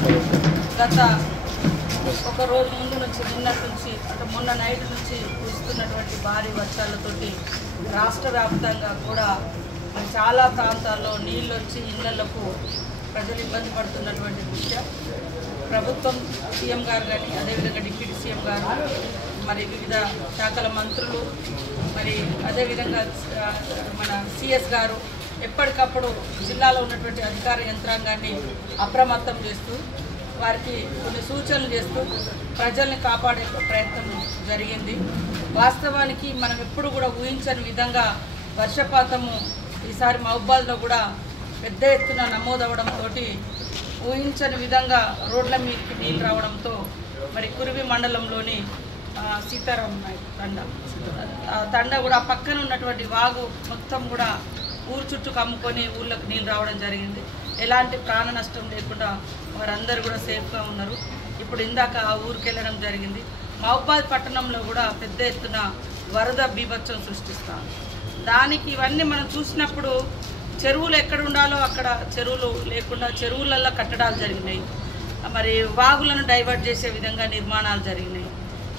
గత ఒక రోజు ముందు నుంచి నిన్నటి నుంచి అంటే మొన్న నైట్ నుంచి కురుస్తున్నటువంటి భారీ వర్షాలతోటి రాష్ట్ర వ్యాప్తంగా కూడా చాలా ప్రాంతాల్లో నీళ్ళు వచ్చి ఇళ్లకు ప్రజలు ఇబ్బంది పడుతున్నటువంటి దృష్ట్యా ప్రభుత్వం సీఎం గారు కానీ అదేవిధంగా డిప్యూటీ సీఎం గారు మరి వివిధ శాఖల మంత్రులు మరి అదేవిధంగా మన సిఎస్ గారు ఎప్పటికప్పుడు జిల్లాలో ఉన్నటువంటి అధికార యంత్రాంగాన్ని అప్రమత్తం చేస్తూ వారికి కొన్ని సూచనలు చేస్తూ ప్రజల్ని కాపాడే ప్రయత్నం జరిగింది. వాస్తవానికి మనం ఎప్పుడు కూడా ఊహించని విధంగా వర్షపాతము ఈసారి మహబూబాద్లో కూడా పెద్ద ఎత్తున నమోదవడంతో ఊహించని విధంగా రోడ్ల మీదకి నీళ్ళు రావడంతో మరి కురివి మండలంలోని సీతారాం తండ కూడా పక్కన ఉన్నటువంటి వాగు మొత్తం కూడా ఊరు చుట్టూ కమ్ముకొని ఊళ్ళకి నీళ్ళు రావడం జరిగింది. ఎలాంటి ప్రాణ నష్టం లేకుండా వారందరూ కూడా సేఫ్గా ఉన్నారు. ఇప్పుడు ఇందాక ఆ ఊరికి వెళ్ళడం జరిగింది. మహబూబాద్ పట్టణంలో కూడా పెద్ద ఎత్తున వరద బీభత్సం సృష్టిస్తాం. దానికి ఇవన్నీ మనం చూసినప్పుడు చెరువులు ఎక్కడ ఉండాలో అక్కడ చెరువులు లేకుండా చెరువులలో కట్టడాలు జరిగినాయి. మరి వాగులను డైవర్ట్ చేసే విధంగా నిర్మాణాలు జరిగినాయి.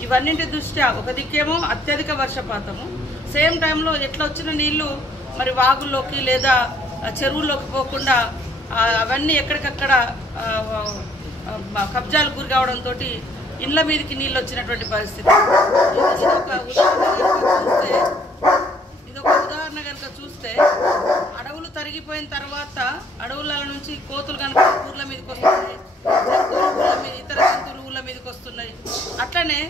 ఇవన్నింటి దృష్ట్యా ఒక దిక్కేమో అత్యధిక వర్షపాతము, సేమ్ టైంలో ఎట్లా వచ్చిన నీళ్లు మరి వాగుల్లోకి లేదా చెరువుల్లోకి పోకుండా అవన్నీ ఎక్కడికక్కడ కబ్జాలు గురి కావడంతో ఇండ్ల మీదకి నీళ్ళు వచ్చినటువంటి పరిస్థితి. ఇదొక ఉదాహరణ కనుక చూస్తే అడవులు తరిగిపోయిన తర్వాత అడవుల నుంచి కోతులు కనుక ఊర్ల మీదకి వస్తున్నాయి, ఇతర జంతువులు ఊళ్ళ మీదకి వస్తున్నాయి. అట్లనే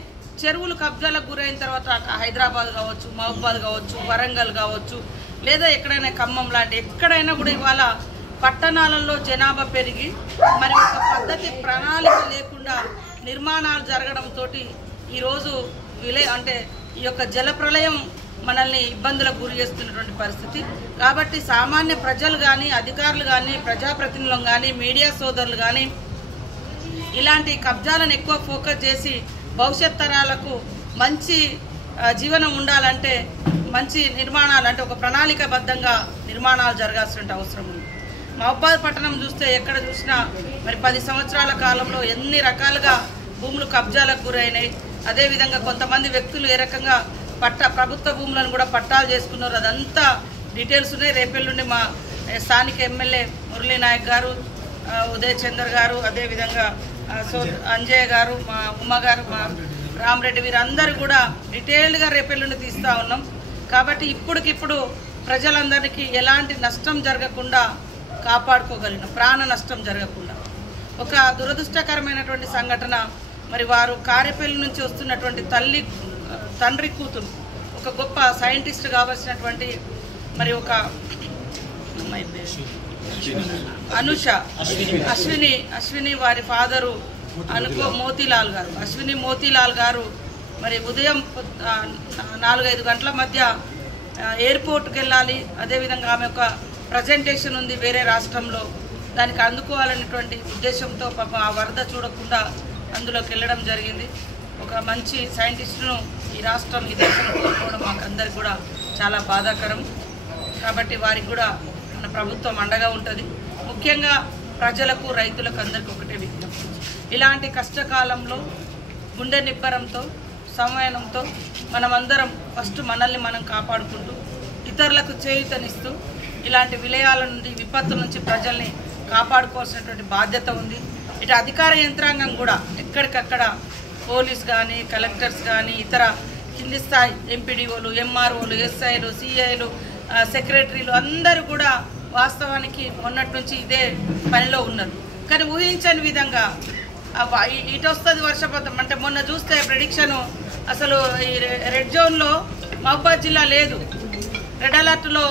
చెరువులు కబ్జాలకు గురైన తర్వాత హైదరాబాద్ కావచ్చు, మహబూబాద్ కావచ్చు, వరంగల్ కావచ్చు, లేదా ఎక్కడైనా ఖమ్మం లాంటి ఎక్కడైనా కూడా ఇవాళ పట్టణాలలో జనాభా పెరిగి మరి ఒక పద్ధతి ప్రణాళిక లేకుండా నిర్మాణాలు జరగడంతో ఈరోజు అంటే ఈ యొక్క జల ప్రళయం మనల్ని ఇబ్బందులకు గురి చేస్తున్నటువంటి పరిస్థితి. కాబట్టి సామాన్య ప్రజలు కానీ, అధికారులు కానీ, ప్రజాప్రతినిధులు కానీ, మీడియా సోదరులు కానీ ఇలాంటి కబ్జాలను ఎక్కువ ఫోకస్ చేసి భవిష్యత్ తరాలకు మంచి జీవనం ఉండాలంటే మంచి నిర్మాణాలు అంటే ఒక ప్రణాళికాబద్ధంగా నిర్మాణాలు జరగాల్సిన అవసరం ఉంది. మహబూబాద్ పట్టణం చూస్తే ఎక్కడ చూసినా మరి 10 సంవత్సరాల కాలంలో ఎన్ని రకాలుగా భూములు కబ్జాలకు గురైనాయి. అదేవిధంగా కొంతమంది వ్యక్తులు ఏ రకంగా ప్రభుత్వ భూములను కూడా పట్టాలు చేసుకున్నారు. అదంతా డీటెయిల్స్ ఉన్నాయి. రేపెల్లుండి మా స్థానిక ఎమ్మెల్యే మురళీ నాయక్ గారు, ఉదయ్ చందర్ గారు, అదేవిధంగా అంజయ్ గారు, మా ఉమ్మ గారు, మా రామరెడ్డి వీరందరూ కూడా డీటెయిల్డ్గా రేపెల్లుండి తీస్తూ ఉన్నాం. కాబట్టి ఇప్పటికిప్పుడు ప్రజలందరికీ ఎలాంటి నష్టం జరగకుండా కాపాడుకోగలిగిన, ప్రాణ నష్టం జరగకుండా. ఒక దురదృష్టకరమైనటువంటి సంఘటన, మరి వారు కారేపల్లి నుంచి వస్తున్నటువంటి తండ్రి కూతురు ఒక గొప్ప సైంటిస్ట్ కావాల్సినటువంటి మరి ఒక అశ్విని వారి ఫాదరు మోతీలాల్ గారు, అశ్విని మోతీలాల్ గారు మరి ఉదయం 4-5 గంటల మధ్య ఎయిర్పోర్ట్కి వెళ్ళాలి. అదేవిధంగా ఆమె ఒక ప్రజెంటేషన్ ఉంది వేరే రాష్ట్రంలో, దానికి అందుకోవాలనేటువంటి ఉద్దేశంతో పాపం ఆ వరద చూడకుండా అందులోకి వెళ్ళడం జరిగింది. ఒక మంచి సైంటిస్టును ఈ రాష్ట్రం, ఈ దేశం కోల్పోవడం మాకు అందరికి కూడా చాలా బాధాకరం. కాబట్టి వారికి కూడా మన ప్రభుత్వం అండగా ఉంటుంది. ముఖ్యంగా ప్రజలకు, రైతులకు అందరికీ ఒకటే విజ్ఞప్తి, ఇలాంటి కష్టకాలంలో గుండె నిబ్బరంతో, సంయమనంతో మనమందరం ఫస్ట్ మనల్ని మనం కాపాడుకుంటూ ఇతరులకు చేయూతనిస్తూ ఇలాంటి విలయాల నుండి, విపత్తు నుంచి ప్రజల్ని కాపాడుకోవాల్సినటువంటి బాధ్యత ఉంది. ఇటు అధికార యంత్రాంగం కూడా ఎక్కడికక్కడ పోలీస్ కానీ, కలెక్టర్స్ కానీ, ఇతర కింది స్థాయి ఎంపీడీఓలు, ఎంఆర్ఓలు, ఎస్ఐలు, సిఐలు, సెక్రటరీలు అందరూ కూడా వాస్తవానికి మొన్నటి నుంచి ఇదే పనిలో ఉన్నారు. కానీ ఊహించని విధంగా ఇటు వస్తుంది వర్షపాతం. అంటే మొన్న చూస్తే ప్రెడిక్షను అసలు ఈ రెడ్ జోన్లో మహబూబాద్ జిల్లా లేదు, రెడ్ అలర్ట్లో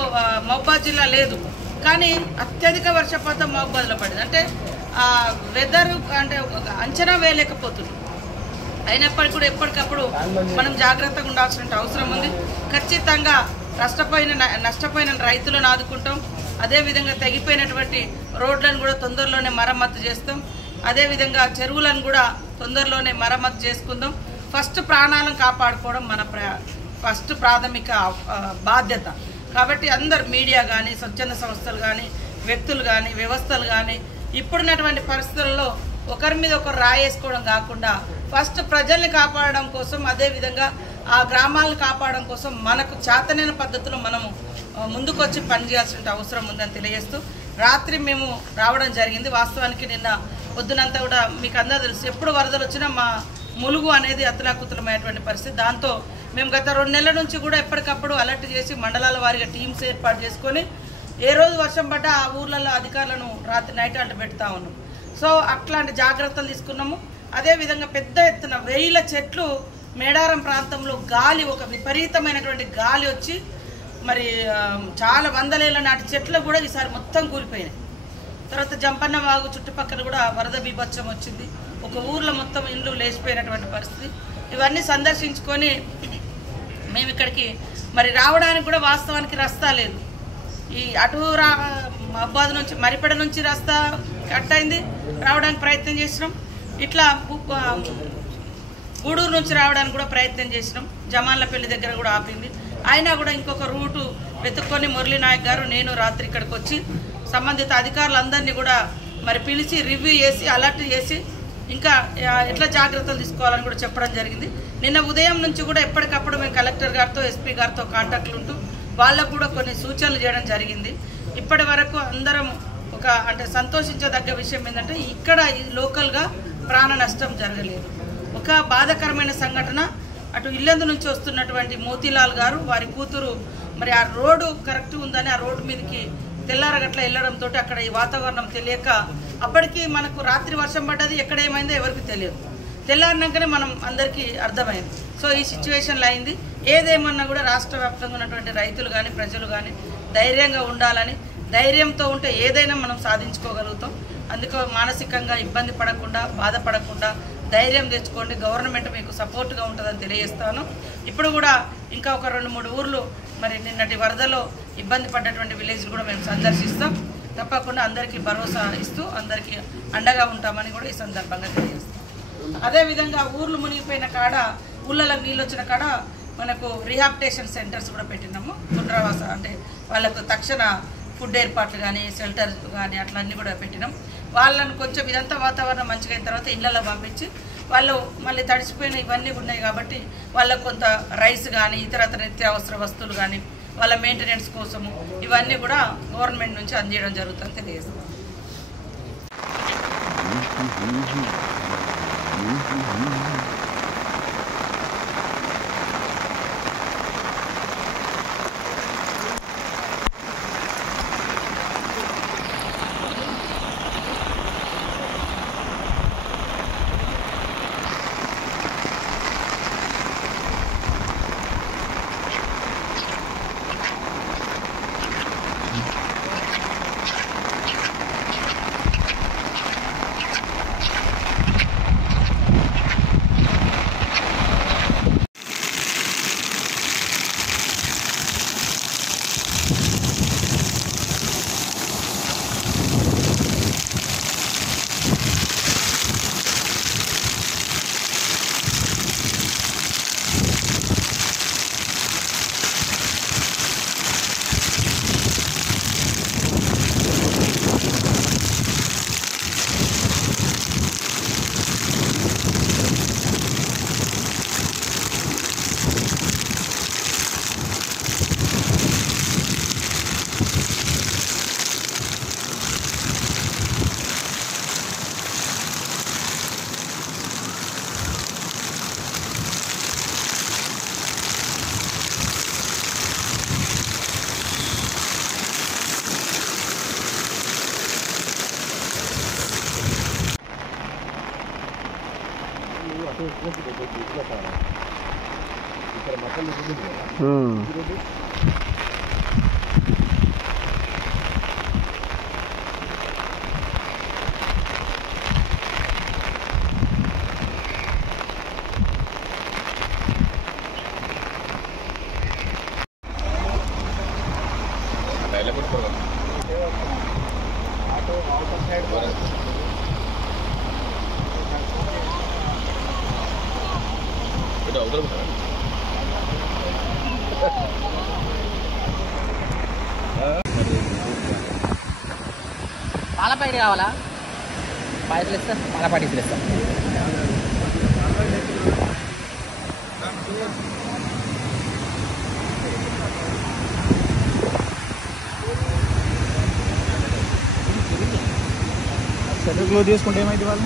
మహబూబాద్ జిల్లా లేదు, కానీ అత్యధిక వర్షపాతం మహబూబాద్లో పడింది. అంటే వెదర్ అంటే అంచనా వేయలేకపోతుంది. అయినప్పటికీ కూడా ఎప్పటికప్పుడు మనం జాగ్రత్తగా ఉండాల్సిన అవసరం ఉంది. ఖచ్చితంగా నష్టపోయిన రైతులను ఆదుకుంటాం. అదేవిధంగా తెగిపోయినటువంటి రోడ్లను కూడా తొందరలోనే మరమ్మతు చేస్తాం. అదేవిధంగా చెరువులను కూడా తొందరలోనే మరమ్మతు చేసుకుందాం. ఫస్ట్ ప్రాణాలను కాపాడుకోవడం మన ఫస్ట్ ప్రాథమిక బాధ్యత. కాబట్టి అందరు మీడియా కానీ, స్వచ్ఛంద సంస్థలు కానీ, వ్యక్తులు కానీ, వ్యవస్థలు కానీ ఇప్పుడున్నటువంటి పరిస్థితుల్లో ఒకరి మీద ఒకరు రాయేసుకోవడం కాకుండా ఫస్ట్ ప్రజల్ని కాపాడడం కోసం, అదేవిధంగా ఆ గ్రామాలను కాపాడడం కోసం మనకు చేతనైన పద్ధతిలో మనము ముందుకొచ్చి పనిచేయాల్సిన అవసరం ఉందని తెలియజేస్తూ రాత్రి మేము రావడం జరిగింది. వాస్తవానికి నిన్న పొద్దునంతా కూడా మీకు అందరూ తెలుసు, ఎప్పుడు వరదలు వచ్చినా మా ములుగు అనేది అతలాకుతలమైనటువంటి పరిస్థితి. దాంతో మేము గత 2 నెలల నుంచి కూడా ఎప్పటికప్పుడు అలర్ట్ చేసి మండలాల వారీగా టీమ్స్ ఏర్పాటు చేసుకొని ఏ రోజు వర్షం పడ్డా ఆ ఊర్లలో అధికారులను రాత్రి నైట్ అంటే పెడతా ఉన్నాం. సో అట్లాంటి జాగ్రత్తలు తీసుకున్నాము. అదేవిధంగా పెద్ద ఎత్తున 1000 చెట్లు మేడారం ప్రాంతంలో గాలి, ఒక విపరీతమైనటువంటి గాలి వచ్చి మరి చాలా వందలేళ్ల నాటి చెట్లు కూడా ఈసారి మొత్తం కూలిపోయినాయి. తర్వాత జంపన్న వాగు చుట్టుపక్కల కూడా వరద బీభత్సం వచ్చింది. ఒక ఊర్లో మొత్తం ఇల్లు లేచిపోయినటువంటి పరిస్థితి. ఇవన్నీ సందర్శించుకొని మేము ఇక్కడికి మరి రావడానికి కూడా వాస్తవానికి రస్తా లేదు. ఈ అటు మహబాద్ నుంచి మరిపేడ నుంచి రస్తా కట్ అయింది, రావడానికి ప్రయత్నం చేసినాం. ఇట్లా గూడూరు నుంచి రావడానికి కూడా ప్రయత్నం చేసినాం. జమాన్లపల్లి దగ్గర కూడా ఆపింది. అయినా కూడా ఇంకొక రూటు వెతుక్కొని మురళీ నాయక్ గారు నేను రాత్రి ఇక్కడికి వచ్చి సంబంధిత అధికారులందరినీ కూడా మరి పిలిచి రివ్యూ చేసి అలర్ట్ చేసి ఇంకా ఎట్లా జాగ్రత్తలు తీసుకోవాలని కూడా చెప్పడం జరిగింది. నిన్న ఉదయం నుంచి కూడా ఎప్పటికప్పుడు మేము కలెక్టర్ గారితో ఎస్పీ గారితో కాంటాక్ట్లు ఉంటూ వాళ్ళకు కూడా కొన్ని సూచనలు చేయడం జరిగింది. ఇప్పటి వరకు అందరం అంటే సంతోషించదగ్గ విషయం ఏంటంటే ఇక్కడ లోకల్గా ప్రాణ నష్టం జరగలేదు. ఒక బాధాకరమైన సంఘటన, అటు ఇల్లందు నుంచి వస్తున్నటువంటి మోతీలాల్ గారు వారి కూతురు మరి ఆ రోడ్డు కరెక్ట్ ఉందని ఆ రోడ్డు మీదకి తెల్లారగట్ల వెళ్ళడంతో అక్కడ ఈ వాతావరణం తెలియక అప్పటికి మనకు రాత్రి వర్షం పడ్డది, ఎక్కడ ఏమైందో ఎవరికి తెలియదు. తెల్లారినాకనే మనం అందరికీ అర్థమైంది. సో ఈ సిచ్యువేషన్లో అయింది. ఏదేమన్నా కూడా రాష్ట్ర వ్యాప్తంగా ఉన్నటువంటి రైతులు కానీ ప్రజలు కానీ ధైర్యంగా ఉండాలని, ధైర్యంతో ఉంటే ఏదైనా మనం సాధించుకోగలుగుతాం. అందుకు మానసికంగా ఇబ్బంది పడకుండా, బాధపడకుండా ధైర్యం తెచ్చుకోండి. గవర్నమెంట్ మీకు సపోర్ట్గా ఉంటుందని తెలియజేస్తాను. ఇప్పుడు కూడా ఇంకా ఒక 2-3 ఊర్లు మరి నిన్నటి వరదలో ఇబ్బంది పడ్డటువంటి విలేజ్లు కూడా మేము సందర్శిస్తాం. తప్పకుండా అందరికీ భరోసా ఇస్తూ అందరికీ అండగా ఉంటామని కూడా ఈ సందర్భంగా తెలియజేస్తాం. అదేవిధంగా ఊర్లు మునిగిపోయిన కాడ, ఊళ్ళలకు నీళ్ళు వచ్చిన కాడ మనకు రీహాబిటేషన్ సెంటర్స్ కూడా పెట్టినాము. పునరావాస అంటే వాళ్ళకు తక్షణ ఫుడ్ ఏర్పాట్లు కానీ షెల్టర్ కానీ అట్లా అన్నీ కూడా పెట్టినాం. వాళ్ళని కొంచెం ఇదంతా వాతావరణం మంచిగా అయిన తర్వాత ఇళ్లలో పంపించి వాళ్ళు మళ్ళీ తడిసిపోయిన ఇవన్నీ ఉన్నాయి కాబట్టి వాళ్ళకు కొంత రైస్ కానీ ఇతరత్ర నిత్యావసర వస్తువులు కానీ వాళ్ళ మెయింటెనెన్స్ కోసము ఇవన్నీ కూడా గవర్నమెంట్ నుంచి అందించడం జరుగుతుందని తెలియజేస్తాం. పాలపైడి కావాలా? పాయలు ఇస్తా మళ్ళీ పాటిస్తులు ఇస్తాం. సెలవు క్లోజ్ చేసుకుంటే ఏమైంది వాళ్ళు?